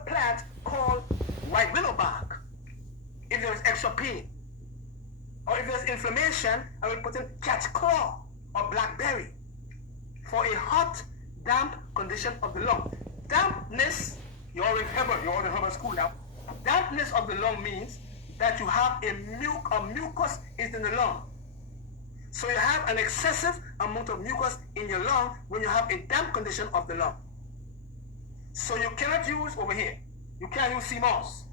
plant called white willow bark. If there is extra pain, or if there's inflammation, I will put in cat's claw or blackberry for a hot, damp condition of the lung. Dampness, you're all in Herbal school now. Dampness of the lung means that you have a mucus is in the lung. So you have an excessive amount of mucus in your lung when you have a damp condition of the lung. So you cannot use over here. You can't use sea moss.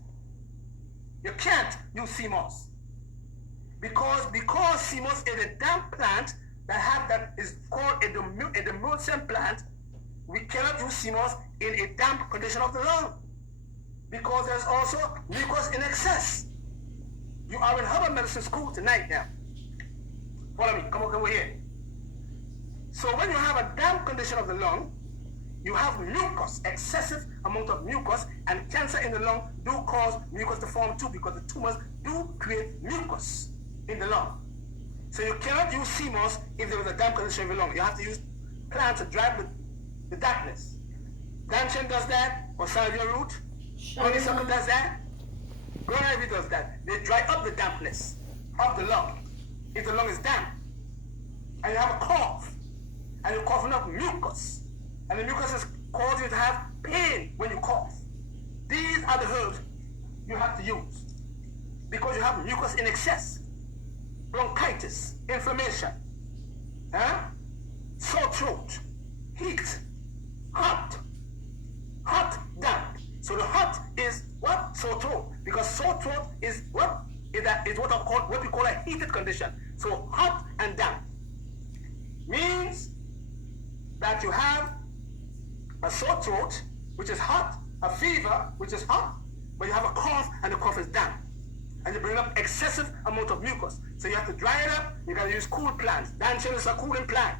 You can't use sea moss. Because sea moss is a damp plant that is called a demulsion plant, we cannot use sea moss in a damp condition of the lung. Because there's also mucus in excess. You are in herbal medicine school tonight now. Follow me, come over here. So when you have a damp condition of the lung, you have mucus, excessive amount of mucus, and cancer in the lung do cause mucus to form too, because the tumors do create mucus in the lung. So you cannot use sea moss if there is a damp condition of the lung. You have to use plants to drive the dampness. Dancing does that, or salvia root. Honeysuckle does that. Ground ivy does that. They dry up the dampness of the lung. If the lung is damp, and you have a cough, and you're coughing up mucus, and the mucus is causing you to have pain when you cough, these are the herbs you have to use, because you have mucus in excess, bronchitis, inflammation, sore throat, heat, hot, damp. So the hot is what? Sore throat. Because sore throat is what? Is what we call a heated condition. So hot and damp means that you have a sore throat, which is hot, a fever, which is hot, but you have a cough, and the cough is damp. And you bring up excessive amount of mucus. So you have to dry it up. You got to use cool plants. Dancing is a cooling plant.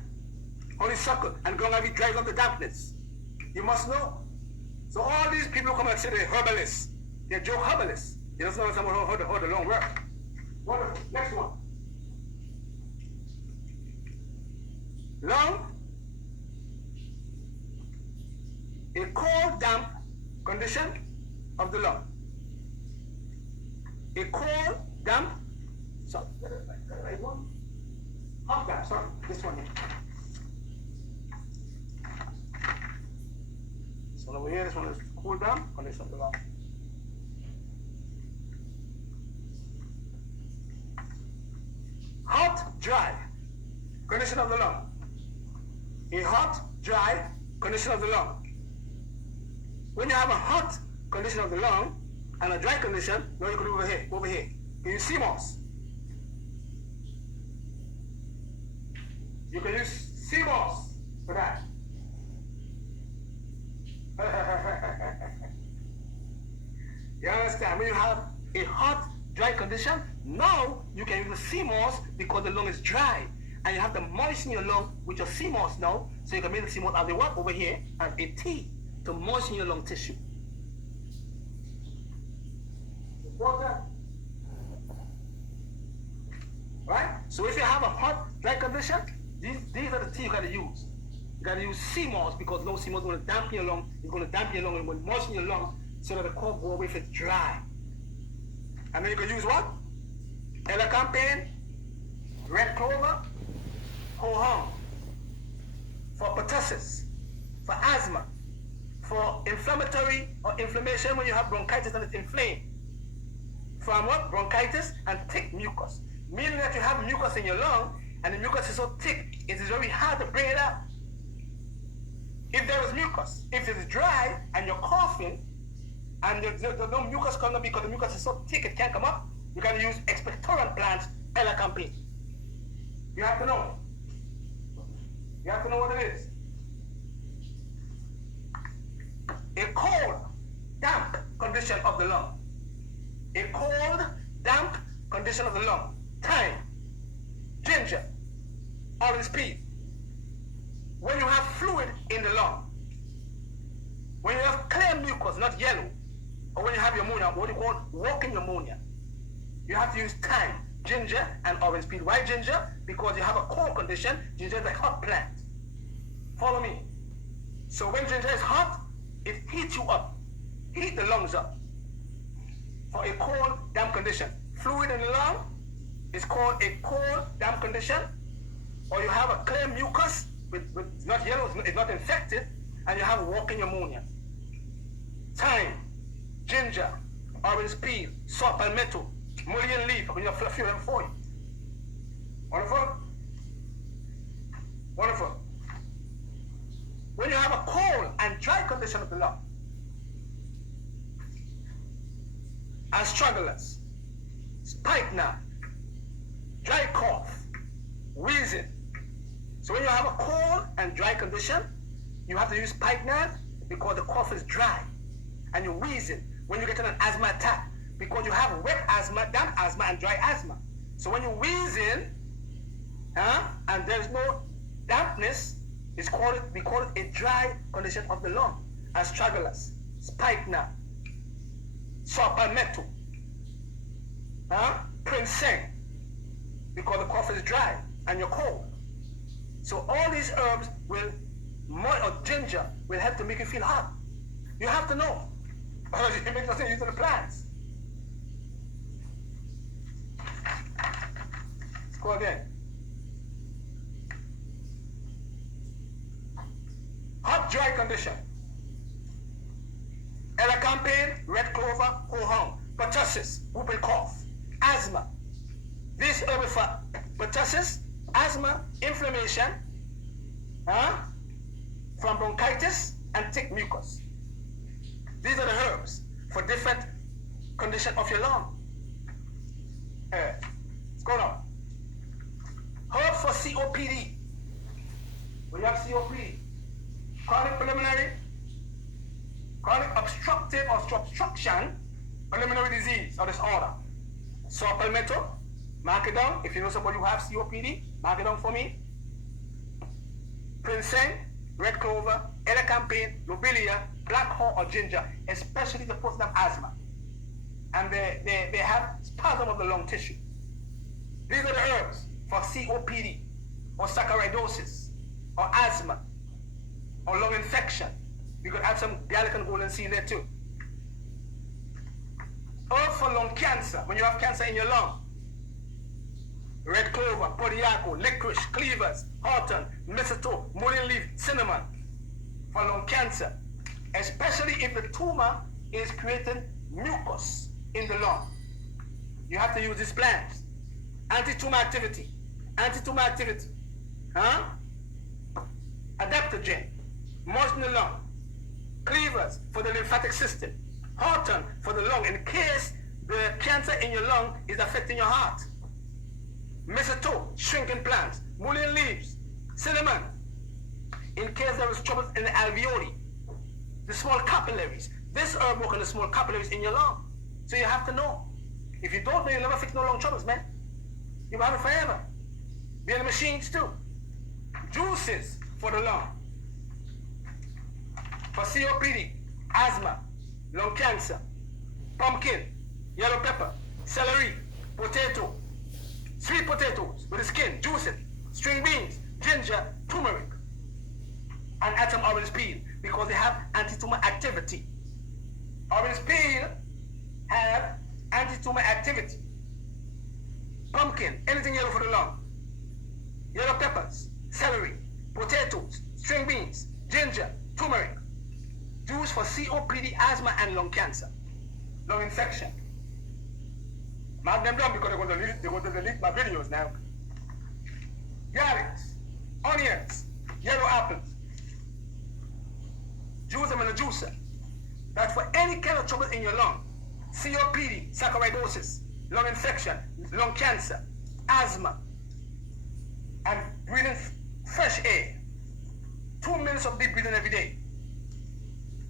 Honeysuckle and ground ivy dries up the dampness. You must know. So all these people come and say they're herbalists. They're joke herbalists. They don't know how the long work. Wonderful. Next one. Lung. A cold, damp condition of the lung. A cold, damp. Sorry, right one. Hot damp. Sorry, this one here. This one over here. This one is cool, damp condition of the lung. Hot, dry condition of the lung. A hot, dry condition of the lung. When you have a hot condition of the lung and a dry condition, what you can do over here. You use sea moss. You can use sea moss for that. You understand? When you have a hot, dry condition, now you can use the sea moss because the lung is dry. And you have to moisten your lung with your sea moss now, so you can make the sea moss out of the what over here and a tea to moisten your lung tissue. Water. Right? So if you have a hot, dry condition, these are the tea you got to use. You got to use sea moss because no sea moss is going to dampen your lung. It's going to dampen your lung and will moisten your lung so that the cough go away if it's dry. And then you can use what? Elecampane, red clover, ho hum for pertussis, for asthma, for inflammatory or inflammation when you have bronchitis and it's inflamed. From what? Bronchitis and thick mucus. Meaning that you have mucus in your lung and the mucus is so thick, it is very hard to bring it out. If there is mucus, if it is dry and you're coughing and there's no mucus coming up because the mucus is so thick it can't come up, you got to use expectorant plants, elecampane. You have to know. You have to know what it is. A cold, damp condition of the lung. A cold, damp condition of the lung. Thyme, ginger, orange peel. When you have fluid in the lung, when you have clear mucus, not yellow, or when you have pneumonia, what you call walking pneumonia, you have to use thyme, ginger, and orange peel. Why ginger? Because you have a cold condition. Ginger is a hot plant. Follow me. So when ginger is hot, it heats you up. heat the lungs up for a cold, damp condition. Fluid in the lung is called a cold, damp condition, or you have a clear mucus, with not yellow, it's not infected, and you have walking pneumonia. Thyme, ginger, orange peel, saw palmetto, mullein leaf, when you have a few of them for you. Wonderful? Wonderful. When you have a cold and dry condition of the lung, astragalus, spikenard, dry cough, wheezing. So when you have a cold and dry condition, you have to use spikenard because the cough is dry, and you're wheezing when you get an asthma attack because you have wet asthma, damp asthma, and dry asthma. So when you're wheezing, and there's no dampness, we call it a dry condition of the lung. Astragalus, spikenard, saw palmetto, ginseng, because the cough is dry and you're cold. So all these herbs will, or ginger, will help to make you feel hot. You have to know. Otherwise you can make nothing use of the plants. Let's go again. Hot, dry condition. Elecampane, red clover, ho-hum, pertussis, whooping cough, asthma. This herb is for pertussis, asthma, inflammation, from bronchitis and thick mucus. These are the herbs for different condition of your lung. What's going on? Herb for COPD. When you have COPD, chronic preliminary, chronic obstructive or obstruction preliminary disease or disorder. Saw palmetto, mark it down. If you know somebody who has COPD, mark it down for me. Ginseng, red clover, elecampane, lobelia, black haw or ginger, especially the person of asthma. And they have spasm of the lung tissue. These are the herbs for COPD or saccharidosis or asthma or lung infection. You could add some garlic and golden seal there too. Herb for lung cancer, when you have cancer in your lung. Red clover, podiaco, licorice, cleavers, hawthorn, mistletoe, mullein leaf, cinnamon for lung cancer. Especially if the tumor is creating mucus in the lung. You have to use these plants. Anti-tumor activity. Anti-tumor activity. Adaptogen. Moisten the lung. Cleavers for the lymphatic system. Hawthorn for the lung in case the cancer in your lung is affecting your heart. Mistletoe, shrinking plants. Mullein leaves. Cinnamon in case there is trouble in the alveoli. The small capillaries. This herb works on the small capillaries in your lung. So you have to know. If you don't know, you'll never fix no lung troubles, man. You'll have it forever. Be in the machines too. Juices for the lung. For COPD, asthma, lung cancer, pumpkin, yellow pepper, celery, potato, sweet potatoes with the skin, juice it, string beans, ginger, turmeric, and add some orange peel because they have anti-tumor activity. Orange peel have anti-tumor activity. Pumpkin, anything yellow for the lung. Yellow peppers, celery, potatoes, string beans, ginger, turmeric. Juice for COPD, asthma, and lung cancer. Lung infection. Mark them down because they're going to delete my videos now. Garlics, onions, yellow apples. Juice them in a juicer. That's for any kind of trouble in your lung. COPD, saccharidosis, lung infection, lung cancer, asthma, and breathing fresh air. 2 minutes of deep breathing every day.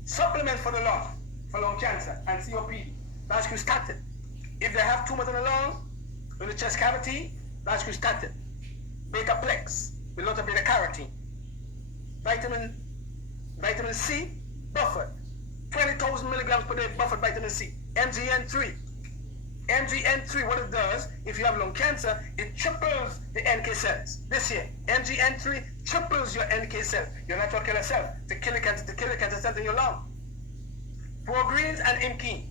Supplement for the lung, for lung cancer and COPD. That's statin. If they have tumors in the lung, in the chest cavity, that's statin. Beta-plex, with a lot of beta-carotene. Vitamin C, buffered. 20,000 milligrams per day buffered vitamin C. MGN3. MGN3, what it does, if you have lung cancer, it triples the NK cells. This year, MGN3 triples your NK cells, your natural killer cells, to kill the cancer cells in your lung. Progreens and Imkeen.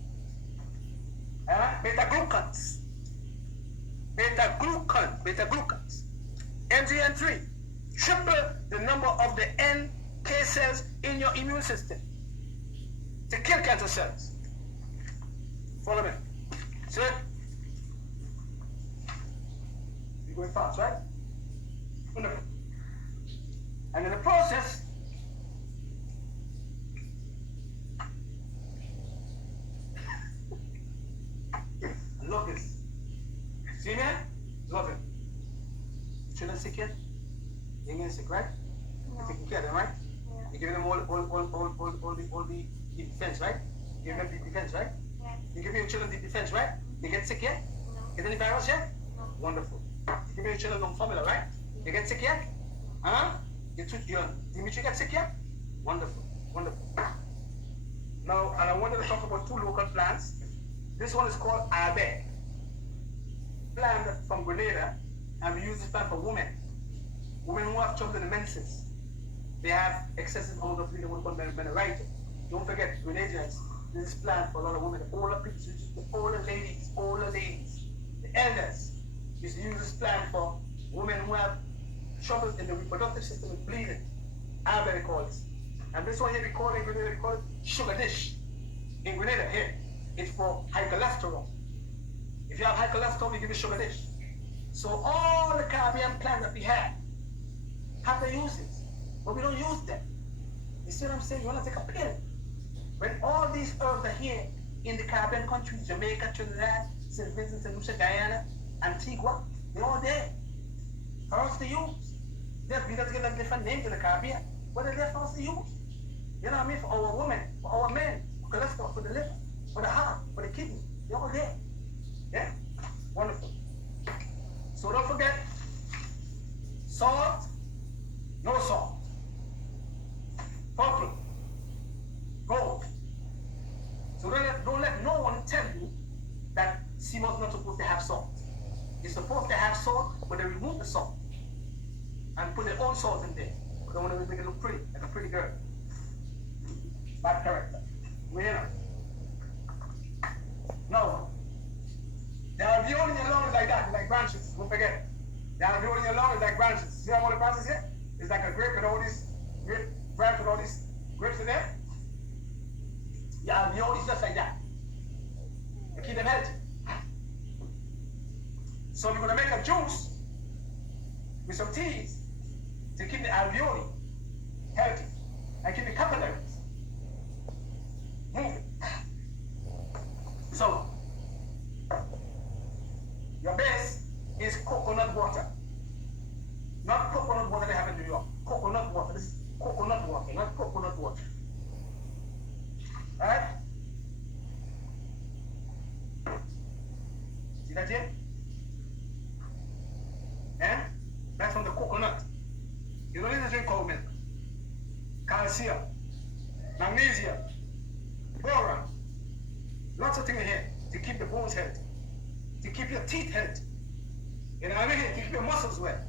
Beta-glucans. Beta-glucans. MGN3. Triple the number of the NK cells in your immune system to kill cancer cells. Follow me. See? You're going fast, right? Wonderful. And in the process, love this. See me? Love it. Children sick yet? You ain't sick, right? No. You're taking care of them, right? Yeah. You give them all the defense, right? You give them the defense, right? Yeah. You give your children the defense, right? They get sick yet? No. Get any virus yet? No. Wonderful. You give your children no formula, right? You get sick yet? Huh? Dimitri get sick yet? Wonderful. Wonderful. Now, and I wanted to talk about two local plants. This one is called Abe. Plant from Grenada, and we use this plant for women. Women who have trouble in the menses. They have excessive amount of bleeding, what we call menorrhagitis. Don't forget, Grenadians, this is plant for a lot of women. The older people, the older ladies, the elders, used to use this plant for women who have trouble in the reproductive system with bleeding. Abe they call this. And this one here we call it in Grenada, we call it sugar dish. In Grenada here, it's for high cholesterol. If you have high cholesterol, we give you sugar dish. So all the Caribbean plants that we have the uses, but we don't use them. You see what I'm saying? You want to take a pill. When all these herbs are here in the Caribbean countries, Jamaica, Trinidad, St. Vincent, St. Lucia, Guyana, Antigua, they're all there. For us to use. We just give them different names in the Caribbean, but they're there for us to use. You know what I mean? For our women, for our men, for cholesterol, for the liver, for the heart, for the kidney. They're all there. Yeah? Wonderful. So don't forget, salt, no salt. Purple, gold. So don't let no one tell you that seamo's not supposed to have salt. It's supposed to have salt, but they remove the salt and put their own salt in there. Because they want to make it look pretty, like a pretty girl. Bad character. We know. No. The alveoli in your lung is like that, it's like branches. Don't forget. The alveoli in your lung is like branches. See how many branches here? It's like a grape with all these branch with all these grapes in there. The alveoli is just like that. You keep them healthy. So we're going to make a juice with some teas to keep the alveoli healthy and keep the capillaries moving. So, your base is coconut water. Not coconut water they have in New York. Coconut water. This is coconut water, not coconut water. Alright? See that here? Yeah? That's from the coconut. You don't need to drink cold milk. Calcium, magnesium, boron. Lots of things in here to keep the bones healthy, to keep your teeth healthy. You know what I mean? To keep your muscles wet.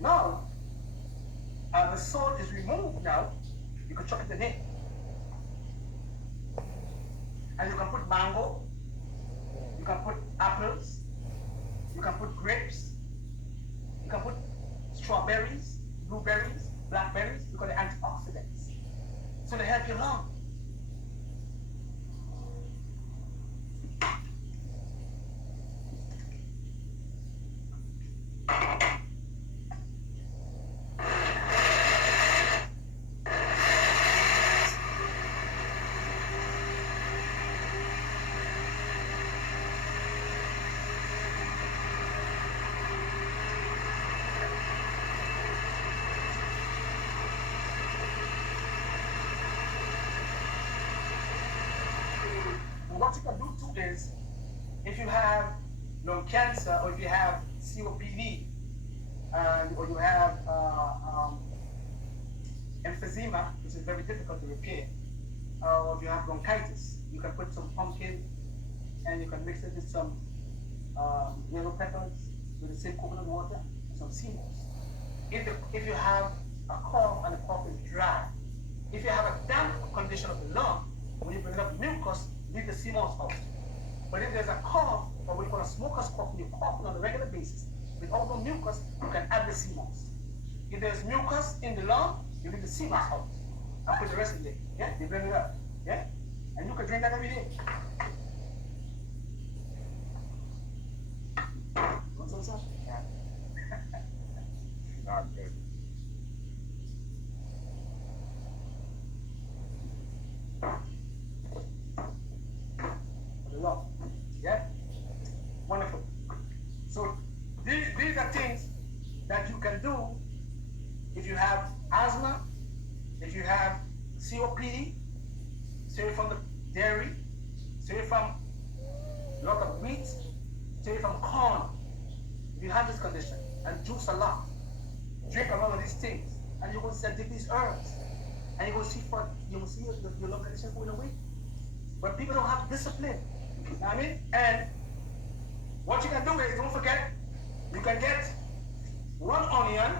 Now, the salt is removed now, you can chuck it in here. And you can put mango, you can put apples, you can put grapes, you can put strawberries, blueberries, blackberries, because they're antioxidants. So they help your lung. What you can do too is, if you have lung cancer or if you have COPD, or you have emphysema, which is very difficult to repair, or if you have bronchitis, you can put some pumpkin and you can mix it with some yellow peppers with the same coconut water and some sea moss. If you have a cough and the cough is dry, if you have a damp condition of the lung, when you bring up mucus, leave the sea moss out. But if there's a cough, or what we call a smoker's cough, and you're coughing on a regular basis without no mucus, you can add the sea moss. If there's mucus in the lung, you leave the sea moss out and put the rest in there. Yeah, you blend it up. Yeah, and you can drink that every day. Want some stuff? Yeah. Not good. The love. Yeah? Wonderful. So these are things that you can do if you have asthma, if you have COPD, stay from the dairy, stay from a lot of wheat, stay from corn. If you have this condition, and juice a lot, drink a lot of these things, and you will see these herbs, and you will see your lung condition going away. But people don't have discipline. You know what I mean? And what you can do is, don't forget, you can get one onion,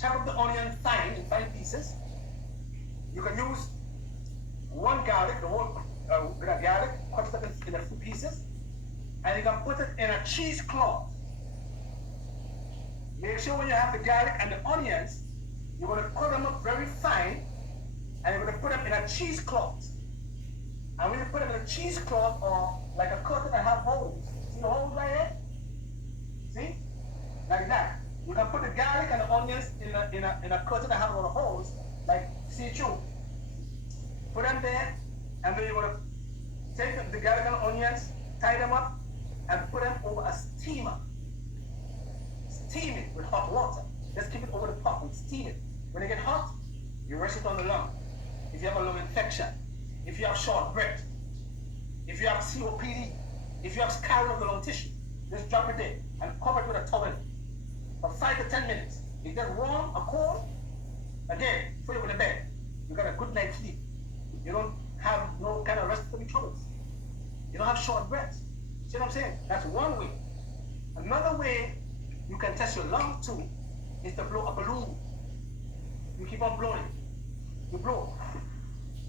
chop up the onion fine in 5 pieces. You can use one garlic, the whole garlic, cut it up in a few pieces, and you can put it in a cheesecloth. Make sure when you have the garlic and the onions, you're going to cut them up very fine, and you're going to put them in a cheesecloth. And when you put them in a cheesecloth, or like a curtain that have holes, see the holes right here? See? Like that. You can put the garlic and the onions in a curtain that have all the holes, like see through. Put them there, and then you're going to take the garlic and the onions, tie them up, and put them over a steamer. Steam it with hot water. Just keep it over the pot and steam it. When it gets hot, you rest it on the lung. If you have a lung infection, if you have short breath, if you have COPD, if you have scarring of the lung tissue, just drop it there and cover it with a towel for 5 to 10 minutes. If it gets warm or cold, again, before you go to bed, you got a good night's sleep. You don't have no kind of respiratory troubles. You don't have short breath. See what I'm saying? That's one way. Another way you can test your lungs too is to blow a balloon. You keep on blowing. You blow.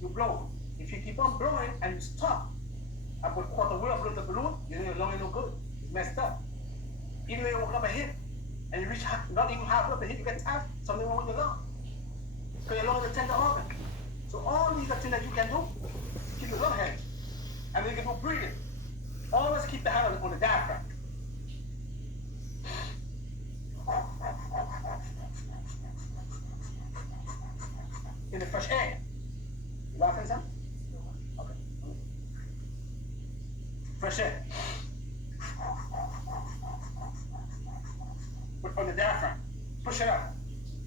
You blow. If you keep on blowing and you stop, about quarter way of the balloon, you know your lung is no good. It's messed up. Even though you walk up a hip and you reach not even half of the hip, you get tapped, something wrong with your lung. Because your lung is a tender organ. So all these are things that you can do to keep your lung healthy. And then you can do breathing. Always keep the hand on the diaphragm. In the fresh air. You laughing, son? Okay. Fresh air. Put on the diaphragm. Push it up.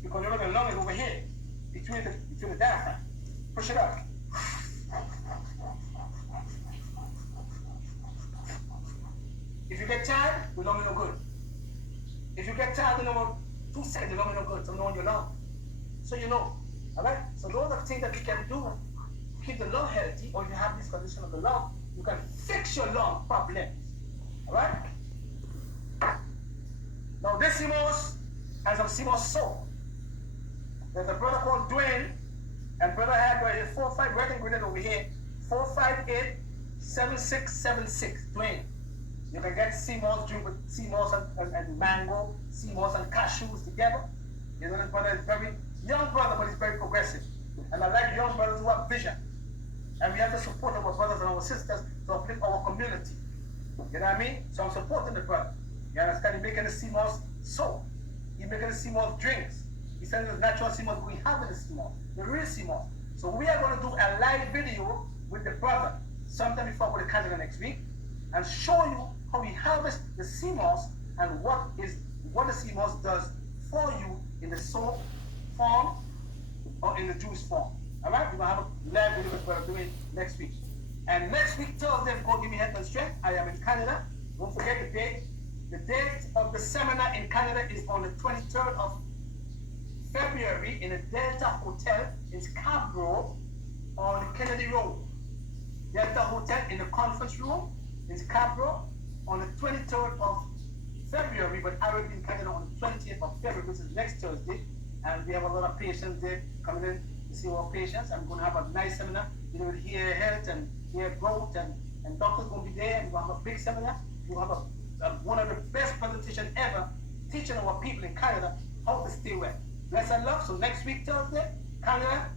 Because your lung is over here. Between the diaphragm. Push it up. If you get tired, your lung is no good. If you get tired in about 2 seconds, your lung is no good. So know your lung. So you know. Alright? So those are things that you can do to keep the lung healthy, or if you have this condition of the lung, you can fix your lung problems. Alright? Now this sea moss has some sea moss soap. There's a brother called Dwayne, and brother had right here 45 red ingredient over here, 458-7676. Dwayne. You can get sea moss drink with sea moss and mango, sea moss and cashews together. You know, this brother is very young brother, but he's very progressive. And I like young brothers who have vision. And we have to support our brothers and our sisters to uplift our community. You know what I mean? So I'm supporting the brother. You understand? He's making the sea moss soap. He's making the sea moss drinks. He's selling the natural sea moss we have in the sea moss, the real sea moss. So we are going to do a live video with the brother sometime before I go to Canada next week and show you how we harvest the sea moss and what the sea moss does for you in the soap form or in the juice form. Alright? We're going to have a live video with what I'm doing next week. And next week, Thursday, go give me health and strength. I am in Canada. Don't forget the date. The date of the seminar in Canada is on the 23rd of February in the Delta Hotel in Scarborough on Kennedy Road. Delta Hotel in the conference room in Scarborough on the 23rd of February, but I will be in Canada on the 20th of February, which is next Thursday. And we have a lot of patients there coming in to see our patients. I'm going to have a nice seminar, with hair health and hair growth, and doctors going to be there, and we'll have a big seminar. We'll have one of the best presentations ever, teaching our people in Canada how to stay well. Bless and love. So next week, Thursday, Canada,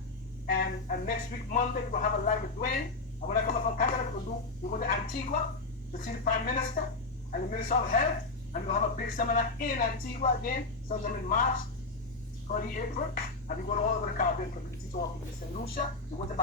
and next week, Monday, we'll have a live with Dwayne. And when I come back from Canada, we'll go to Antigua to see the Prime Minister and the Minister of Health. And we'll have a big seminar in Antigua again, sometime in March, early April. And we go all over the Caribbean to teach our people in St. Lucia. We go to